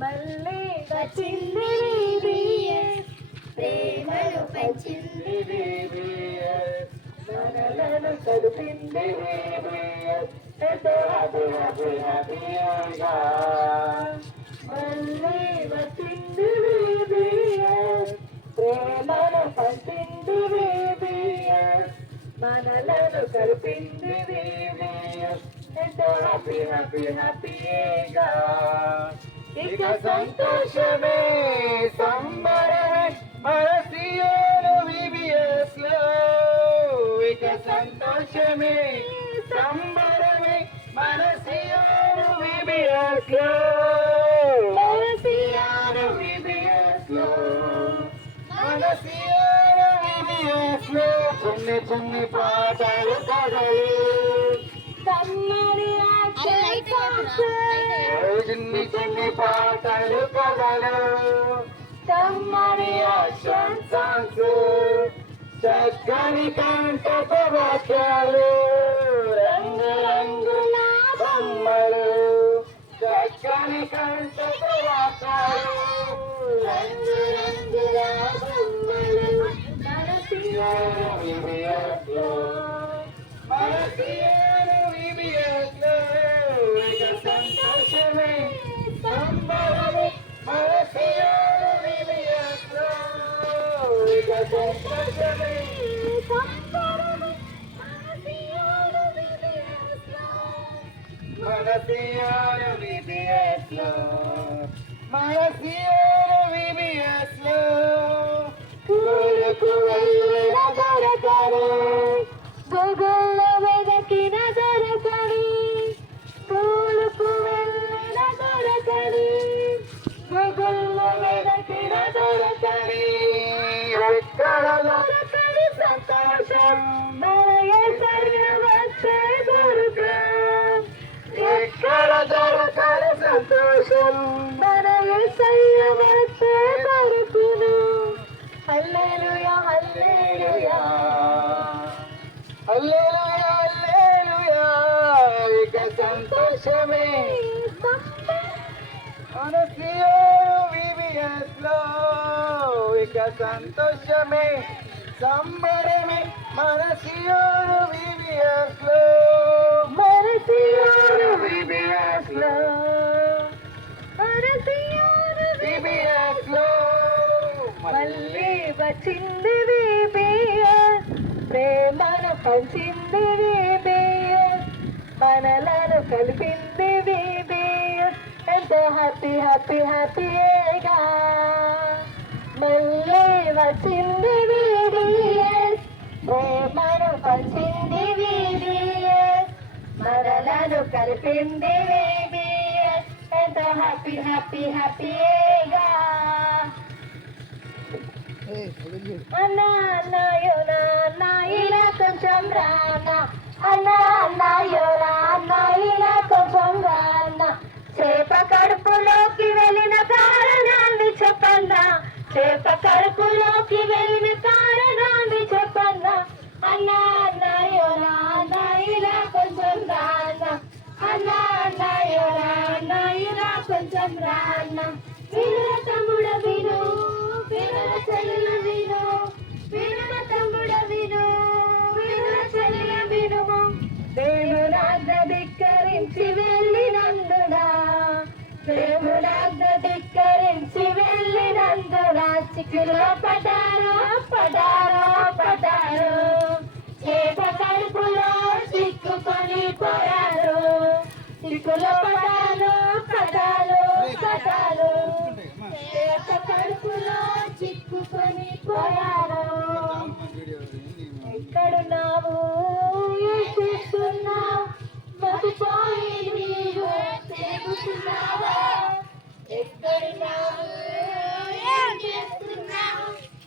మళ్ళీ వచ్చింది VBS, ప్రేమను పంచింది VBS, మనలను కలిపింది VBS, ఎంతో హ్యాపీ హ్యాపీ హ్యాపీగా. మళ్ళీ వచ్చింది VBS, ప్రేమను పంచింది VBS, మనలను కలిపింది VBS, ఎంతో హ్యాపీ హ్యాపీ హ్యాపీగా. ఇక సంతోషమే సంబరమే మన సియోను VBS లో, ఇక సంతోషమే సంబరమే మన సియోను VBS లో, మన సియోను VBS లో, మన సియోను VBS లో. చిన్ని చిన్ని పాటలు కథలు కమ్మని చిన్ని చిన్ని పాటలు కథలు కమ్మని యాక్షన్ సాంగ్స్, చక్కని కంటక వాక్యాలు, రంగు రంగుల బొమ్మలు, చక్కని కంటక వాక్యాలు, రంగు రంగుల బొమ్మలు, మన సియోను VBS లో, మన సియోను VBS లో. ఇక సంతోషమే సంబరమే మన సియోను VBS లో, ఇక సంతోషమే సంబరమే మన సియోను VBS లో, మన సియోను VBS లో, మన సియోను VBS లో. కూలకు వెళ్ళిన దొరకరు, గూగుల్లో వెదకిన దొరకని, స్కూలుకు వెళ్ళిన దొరకని, గూగుల్లో వెదకిన దొరకని, ఎక్కడ దొరకని సంతోషం మన యేసయ్య వచ్చే దొరకం, ఎక్కడ దొరకని సంతోషం మన యేసయ్య వచ్చే దొరుకును. హల్లెలూయా హల్లెలూయా హల్లెలూయా హల్లెలూయా. ఇక సంతోషమే మన సియోను VBS లో, ఇక సంతోషమే సంబరమే మన సియోను VBS లో, మన సియోను VBS లో, మన సియోను VBS లో. మళ్ళీ వచ్చింది VBS, ప్రేమను పంచింది VBS, మనలను కలిపింది VBS, ఎంతో హ్యాపీ హ్యాపీ హ్యాపీగా. మళ్ళీ వచ్చింది VBS, ప్రేమను పంచింది VBS, మనలను కలిపింది VBS, ఎంతో హ్యాపీ హ్యాపీ హ్యాపీగా. అన్నా అన్నాయో నాన్న ఇలా కొంచెం రానా, అన్నా అన్నాయో నాన్న ఇలా కొంచెం రానా, చేప కడుపులోకి వెళ్ళిన కారణాన్ని చెప్పన్నా, చేప కడుపులోకి వెళ్ళిన కారణాన్ని చెప్పన్నా, అన్నా అన్నాయో నాన్న ఇలా కొంచెం రానా, అన్నా అన్నాయో నాన్న ఇలా కొంచెం రానా. వినుర తమ్ముడ విను, వినుర చెల్లెల విను, వినుర తమ్ముడ విను, వినుర చెల్లెల వినుము. దేవునాజ్ఞ ధిక్కరించి వెళ్ళినందున, దేవునాజ్ఞ ధిక్కరించి వెళ్ళినందున, చిక్కులో పడ్డారు పడ్డారు పడ్డారు, చేప కడుపులో చిక్కుకొని పోయారు, చిక్కులో పడ్డారు